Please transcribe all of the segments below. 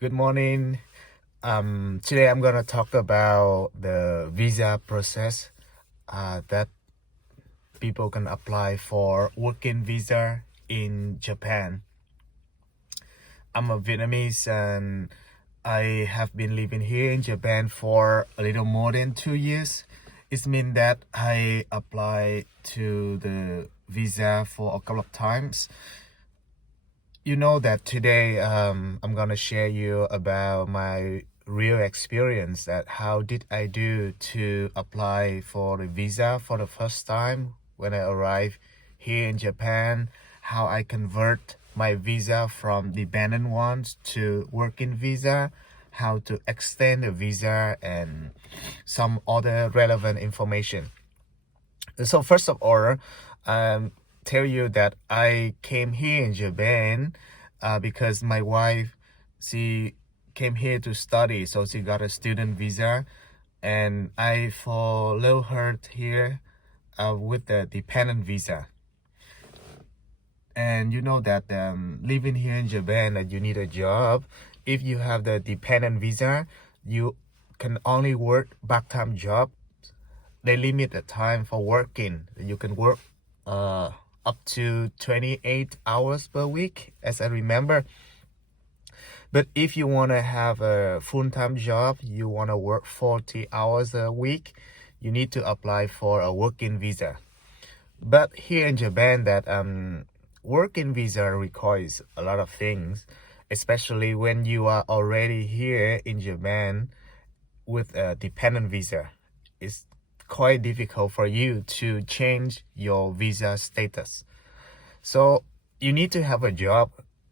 Good morning. Today I'm gonna talk about the visa process that people can apply for working visa in Japan. I'm a Vietnamese and I have been living here in Japan for a little more than 2 years. It means that I applied to the visa for a couple of times. You know that today I'm gonna share you about my real experience that how did I do to apply for the visa for the first time when I arrived here in Japan, how I convert my visa from dependent ones to working visa, how to extend the visa and some other relevant information. So first of all, tell you that I came here in Japan because my wife, she came here to study, so she got a student visa, and I follow her here with the dependent visa. And you know that living here in Japan, that you need a job. If you have the dependent visa, you can only work part-time job. They limit the time for working. You can work up to 28 hours per week, as I remember. But if you want to have a full-time job, you want to work 40 hours a week, you need to apply for a working visa. But here in Japan, that working visa requires a lot of things, especially when you are already here in Japan with a dependent visa. It's quite difficult for you to change your visa status. So you need to have a job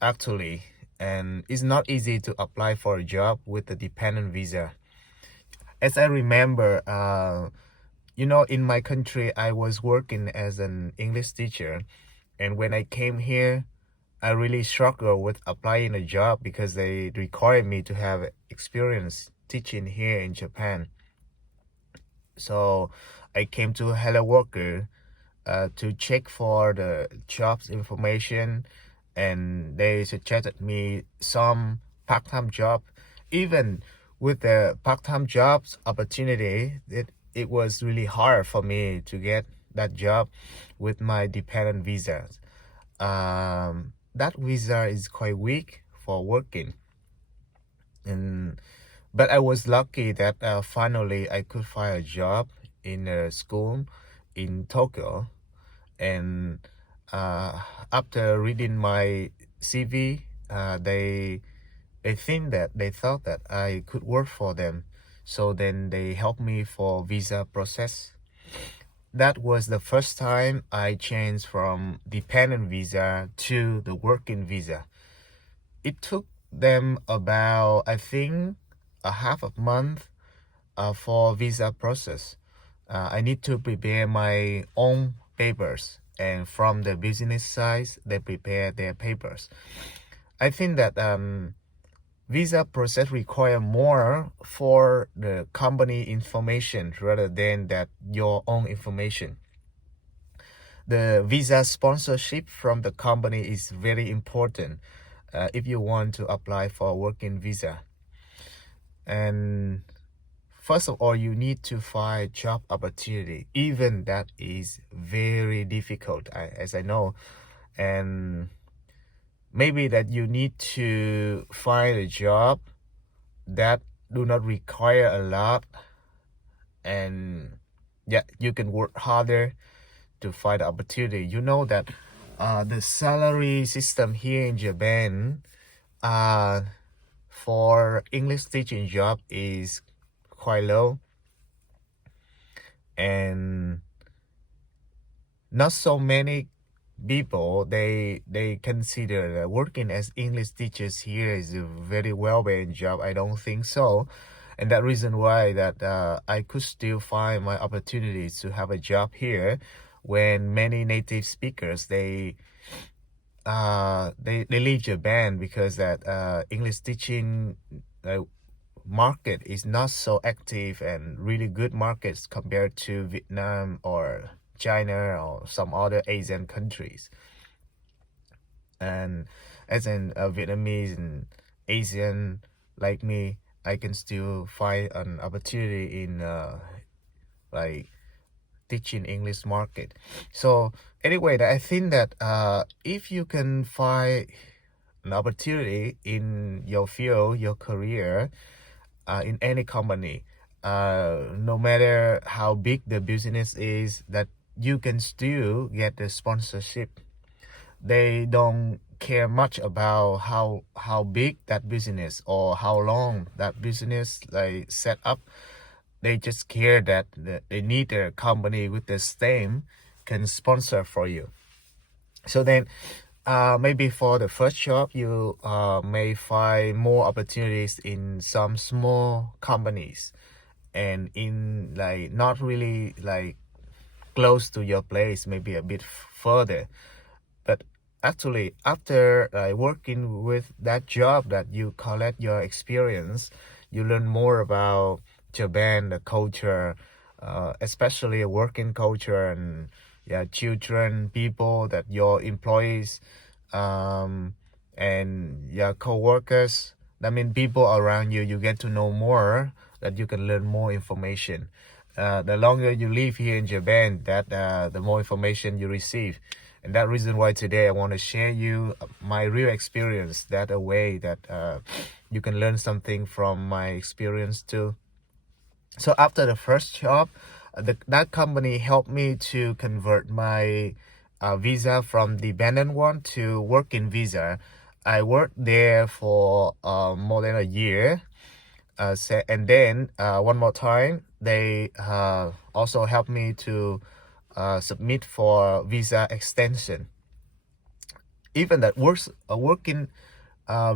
actually, and it's not easy to apply for a job with the dependent visa. As I remember, in my country, I was working as an English teacher, and when I came here, I really struggled with applying a job because they required me to have experience teaching here in Japan. So I came to Hello Worker to check for the jobs information, and they suggested me some part-time job. Even with the part-time jobs opportunity, it was really hard for me to get that job with my dependent visa. That visa is quite weak for working, and but I was lucky that finally I could find a job in a school in Tokyo. And after reading my CV, they thought that I could work for them. So then they helped me for visa process. That was the first time I changed from dependent visa to the working visa. It took them about, I think, a half a month for visa process. I need to prepare my own papers, and from the business side, they prepare their papers. I think that visa process require more for the company information rather than that your own information. The visa sponsorship from the company is very important if you want to apply for a working visa. And first of all, you need to find job opportunity. Even that is very difficult, as I know. And maybe that you need to find a job that do not require a lot. And yeah, you can work harder to find opportunity. You know that the salary system here in Japan for English teaching job is quite low, and not so many people they consider that working as English teachers here is a very well-paying job. I don't think so, and that reason why that I could still find my opportunities to have a job here when many native speakers they leave Japan because that English teaching market is not so active and really good markets compared to Vietnam or China or some other Asian countries. And as in Vietnamese, and Asian like me, I can still find an opportunity in like teaching English market. So anyway, I think that if you can find an opportunity in your field, your career, in any company, no matter how big the business is, that you can still get the sponsorship. They don't care much about how big that business or how long that business like set up. They just care that they need a company with the same can sponsor for you. So then maybe for the first job, you may find more opportunities in some small companies and in like not really like close to your place, maybe a bit further. But actually, after working with that job that you collect your experience, you learn more about Japan, the culture, especially a working culture and yeah, children, people that your employees, and your co-workers. I mean, people around you, you get to know more, that you can learn more information. The longer you live here in Japan, that the more information you receive. And that reason why today I want to share you my real experience, that a way that you can learn something from my experience too. So after the first job, that company helped me to convert my visa from dependent one to working visa. I worked there for more than a year. And then one more time, they also helped me to submit for visa extension. Even that working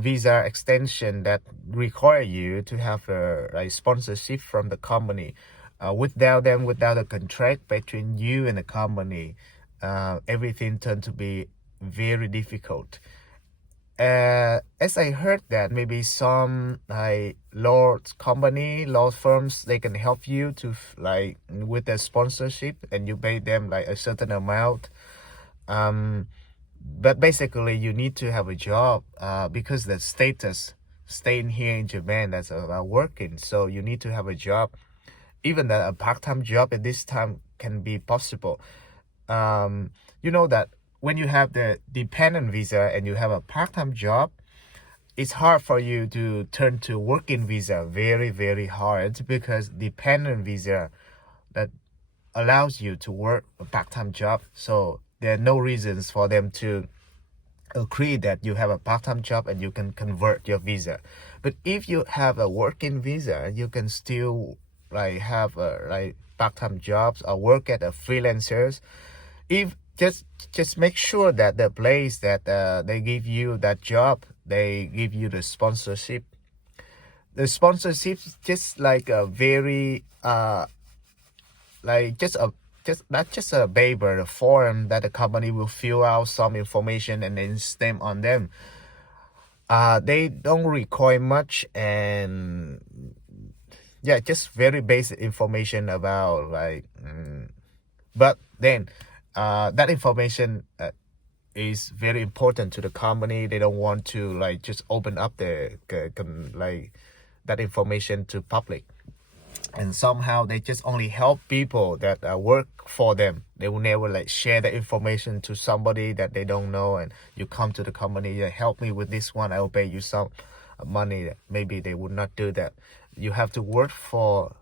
visa extension that require you to have a sponsorship from the company. Without a contract between you and the company, everything turned to be very difficult. As I heard that maybe some law firms, they can help you to like with the sponsorship, and you pay them like a certain amount. But basically you need to have a job because the status staying here in Japan, that's about working. So you need to have a job. Even that a part-time job at this time can be possible. You know that when you have the dependent visa and you have a part-time job, it's hard for you to turn to working visa. Very, very hard, because dependent visa that allows you to work a part-time job. So there are no reasons for them to agree that you have a part-time job and you can convert your visa. But if you have a working visa, you can still like have like part-time jobs or work at a freelancers. If just make sure that the place that they give you that job, they give you the sponsorship. The sponsorship just like a very like just not just a paper, a form that the company will fill out some information and then stamp on them. They don't require much, and yeah, just very basic information about like but then that information is very important to the company. They don't want to like just open up the like that information to public. And somehow they just only help people that work for them. They will never like share the information to somebody that they don't know. And you come to the company, help me with this one, I will pay you some money. Maybe they would not do that. You have to work for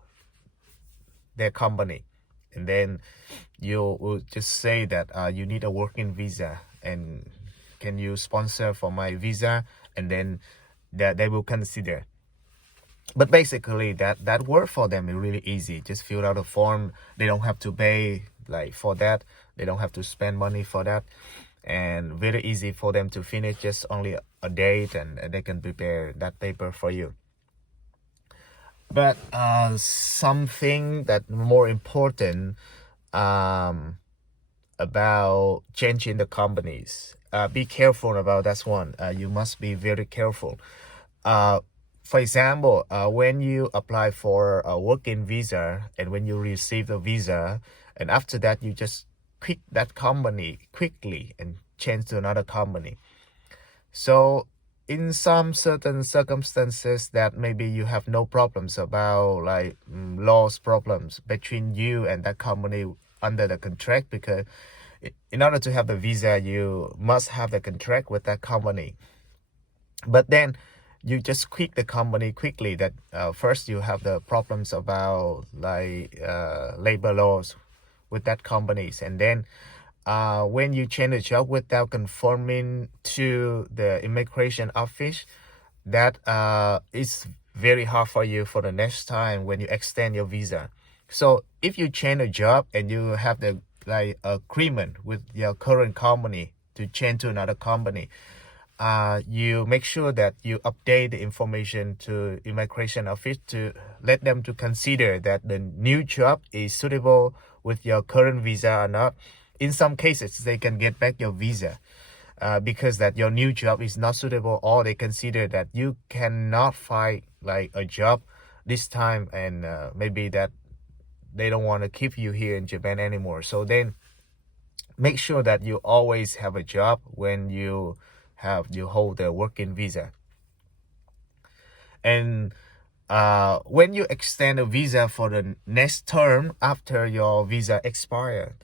their company, and then you will just say that you need a working visa, and can you sponsor for my visa, and then that they will consider. But basically that work for them is really easy. Just fill out a form. They don't have to pay like for that. They don't have to spend money for that, and very easy for them to finish. Just only a date, and they can prepare that paper for you. But something that more important about changing the companies, be careful about that one. You must be very careful. For example, when you apply for a working visa, and when you receive the visa, and after that you just quit that company quickly and change to another company. So in some certain circumstances that maybe you have no problems about like laws problems between you and that company under the contract, because in order to have the visa you must have the contract with that company. But then you just quit the company quickly, that first you have the problems about like labor laws with that companies, and then when you change the job without conforming to the immigration office, that is very hard for you for the next time when you extend your visa. So if you change a job and you have the like agreement with your current company to change to another company, you make sure that you update the information to immigration office to let them to consider that the new job is suitable with your current visa or not. In some cases, they can get back your visa because that your new job is not suitable, or they consider that you cannot find like a job this time, and maybe that they don't want to keep you here in Japan anymore. So then make sure that you always have a job when you hold the working visa. And when you extend a visa for the next term after your visa expired,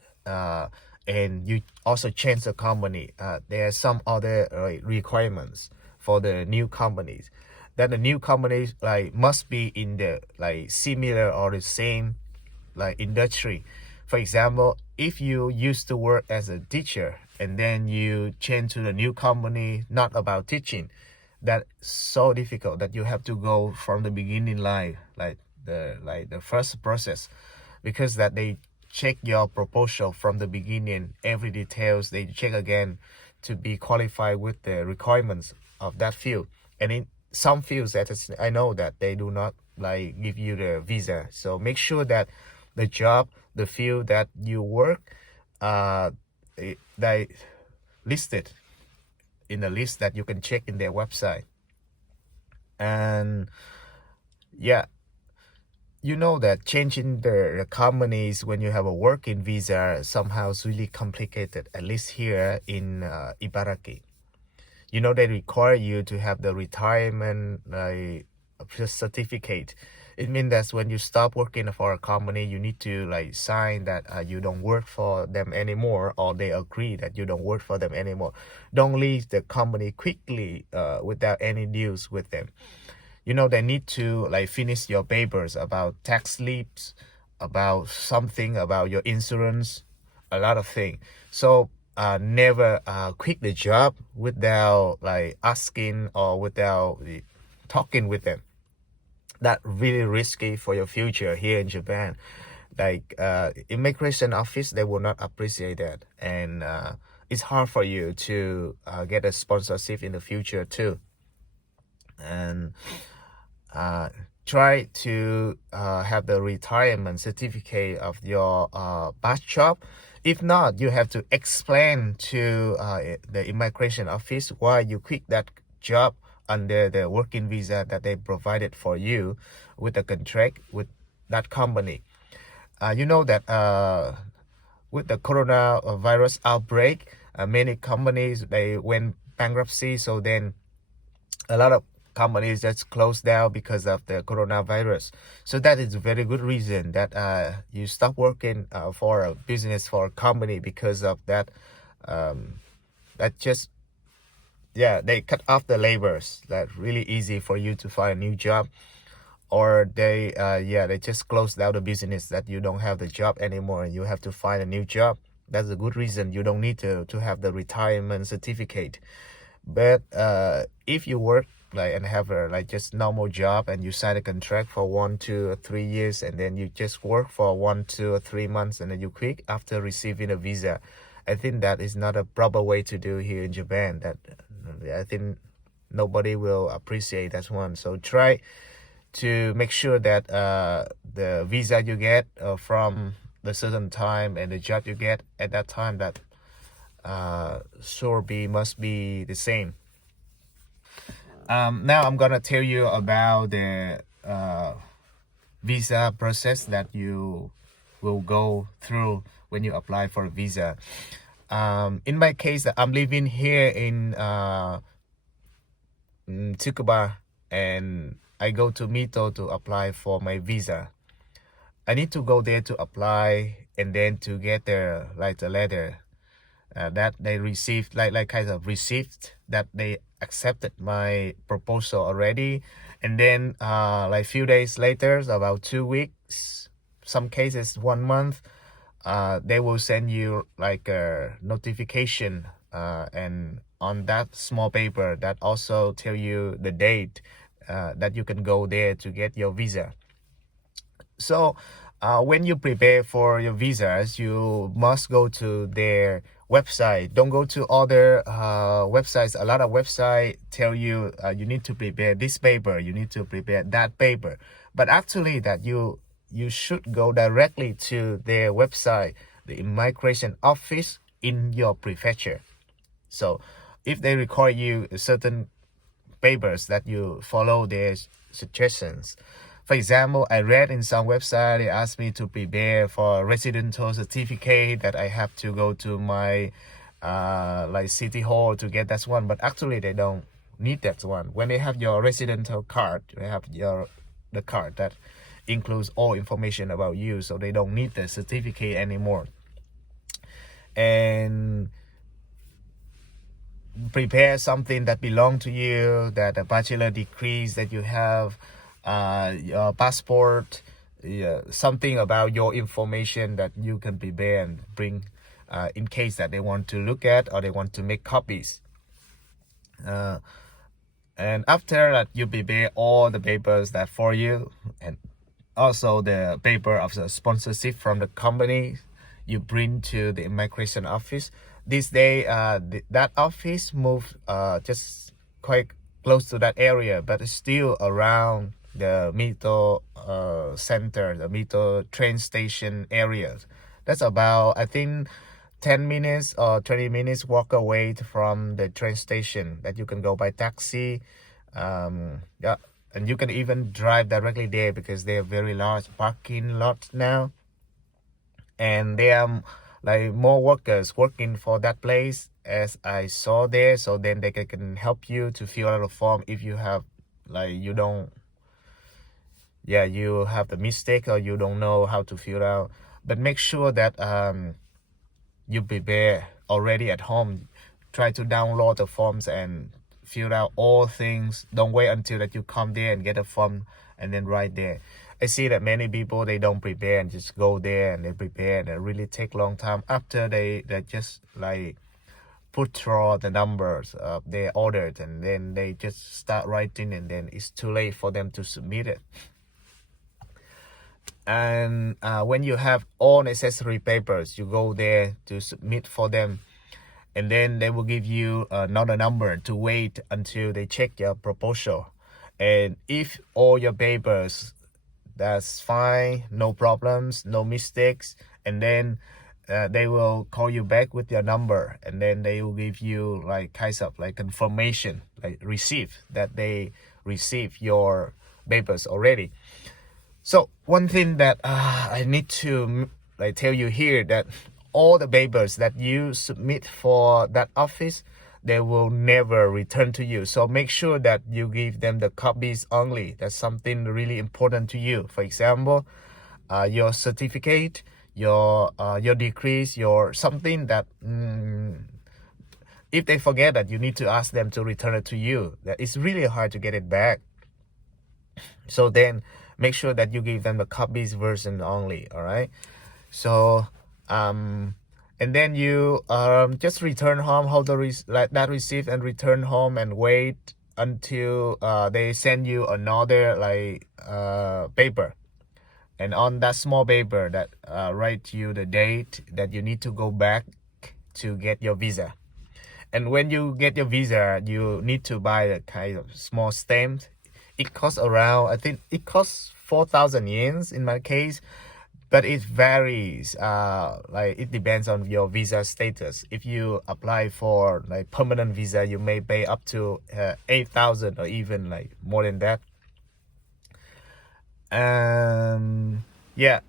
and you also change the company, there are some other requirements for the new companies, that the new companies like must be in the like similar or the same like industry. For example, if you used to work as a teacher and then you change to the new company not about teaching, that's so difficult that you have to go from the beginning like the first process, because that they check your proposal from the beginning, every details they check again to be qualified with the requirements of that field. And in some fields that I know that they do not like give you the visa. So make sure that the job, the field that you work, they listed in the list that you can check in their website. And yeah, you know that changing the companies when you have a working visa somehow is really complicated, at least here in Ibaraki. You know, they require you to have the retirement certificate. It means that when you stop working for a company, you need to like sign that you don't work for them anymore, or they agree that you don't work for them anymore. Don't leave the company quickly without any deals with them. You know, they need to like finish your papers about tax slips, about something about your insurance, a lot of things. So never quit the job without like asking or without talking with them. That really risky for your future here in Japan. Like immigration office, they will not appreciate that, and it's hard for you to get a sponsorship in the future too. And try to have the retirement certificate of your past job. If not, you have to explain to the immigration office why you quit that job under the working visa that they provided for you with a contract with that company. You know that with the coronavirus outbreak, many companies, they went bankruptcy. So then a lot of companies just closed down because of the coronavirus. So that is a very good reason that you stop working for a business, for a company, because of that. That just, yeah, they cut off the labors. That's really easy for you to find a new job. Or they they just close down the business, that you don't have the job anymore and you have to find a new job. That's a good reason you don't need to have the retirement certificate. But if you work like and have a like just normal job, and you sign a contract for 1, 2, or 3 years, and then you just work for 1, 2, or 3 months, and then you quit after receiving a visa, I think that is not a proper way to do here in Japan. That I think nobody will appreciate that one. So try to make sure that the visa you get from the certain time and the job you get at that time, that must be the same. Now I'm gonna tell you about the visa process that you will go through when you apply for a visa. In my case, I'm living here in Tsukuba, and I go to Mito to apply for my visa. I need to go there to apply and then to get the letter that they received, like kind of received that they accepted my proposal already. And then like few days later, about 2 weeks, some cases 1 month, they will send you like a notification, and on that small paper that also tell you the date that you can go there to get your visa. So when you prepare for your visas, you must go to their website. Don't go to other websites. A lot of websites tell you you need to prepare this paper, you need to prepare that paper. But actually that you should go directly to their website, the immigration office in your prefecture. So if they require you certain papers that you follow their suggestions. For example, I read in some website, they asked me to prepare for a residential certificate that I have to go to my like city hall to get that one. But actually they don't need that one. When they have your residential card, they have the card that includes all information about you. So they don't need the certificate anymore. And prepare something that belong to you, that a bachelor degrees that you have, your passport, something about your information that you can prepare and bring in case that they want to look at or they want to make copies. And after that, you prepare all the papers that for you, and also the paper of the sponsorship from the company, you bring to the immigration office. This day, that office moved just quite close to that area, but it's still around the Mito center, the Mito train station area. That's about, I think, 10 minutes or 20 minutes walk away from the train station that you can go by taxi. Yeah, and you can even drive directly there because they have very large parking lot now. And there are like more workers working for that place as I saw there. So then they can help you to fill out a form if you have like you have the mistake or you don't know how to fill out. But make sure that you prepare already at home. Try to download the forms and fill out all things. Don't wait until that you come there and get a form and then write there. I see that many people, they don't prepare and just go there and they prepare and it really take long time after they just like put through the numbers they ordered, and then they just start writing and then it's too late for them to submit it. And when you have all necessary papers, you go there to submit for them, and then they will give you another number to wait until they check your proposal. And if all your papers, that's fine, no problems, no mistakes, and then they will call you back with your number, and then they will give you like kind of like confirmation, like receive that they receive your papers already. So one thing that I need to like tell you here, that all the papers that you submit for that office, they will never return to you. So make sure that you give them the copies only. That's something really important to you. For example, your certificate, your degrees, your something that if they forget that, you need to ask them to return it to you. That it's really hard to get it back. So then make sure that you give them the copies version only. All right. So and then you just return home, hold that receipt and return home and wait until they send you another like paper. And on that small paper that write you the date that you need to go back to get your visa. And when you get your visa, you need to buy a kind of small stamp. It costs around, I think it costs 4,000 yens in my case. But it varies, like it depends on your visa status. If you apply for like permanent visa, you may pay up to 8,000 or even like more than that. Yeah,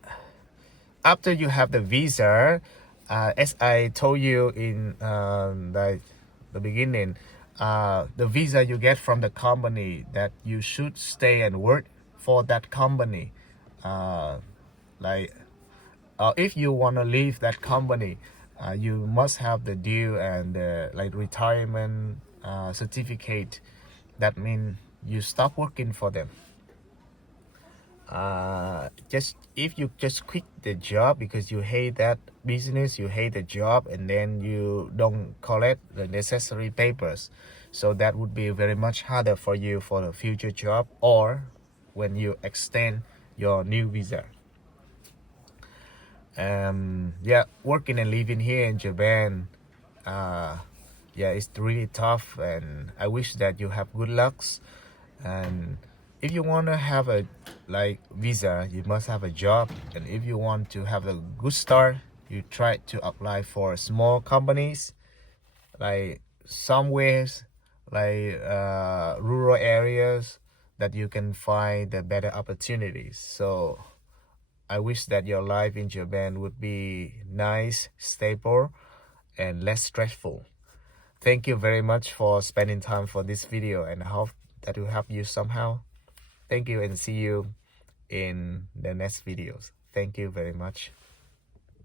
after you have the visa, as I told you in like the beginning, the visa you get from the company, that you should stay and work for that company. Like if you want to leave that company, you must have the due and like retirement certificate. That means you stop working for them. Just if you just quit the job because you hate that business, you hate the job, and then you don't collect the necessary papers, so that would be very much harder for you for the future job or when you extend your new visa. Yeah, working and living here in Japan, yeah, it's really tough, and I wish that you have good lucks. And if you want to have a like visa, you must have a job, and if you want to have a good start, you try to apply for small companies, like somewheres, like rural areas, that you can find the better opportunities. So I wish that your life in Japan would be nice, stable, and less stressful. Thank you very much for spending time for this video, and I hope that will help you somehow. Thank you, and see you in the next videos. Thank you very much.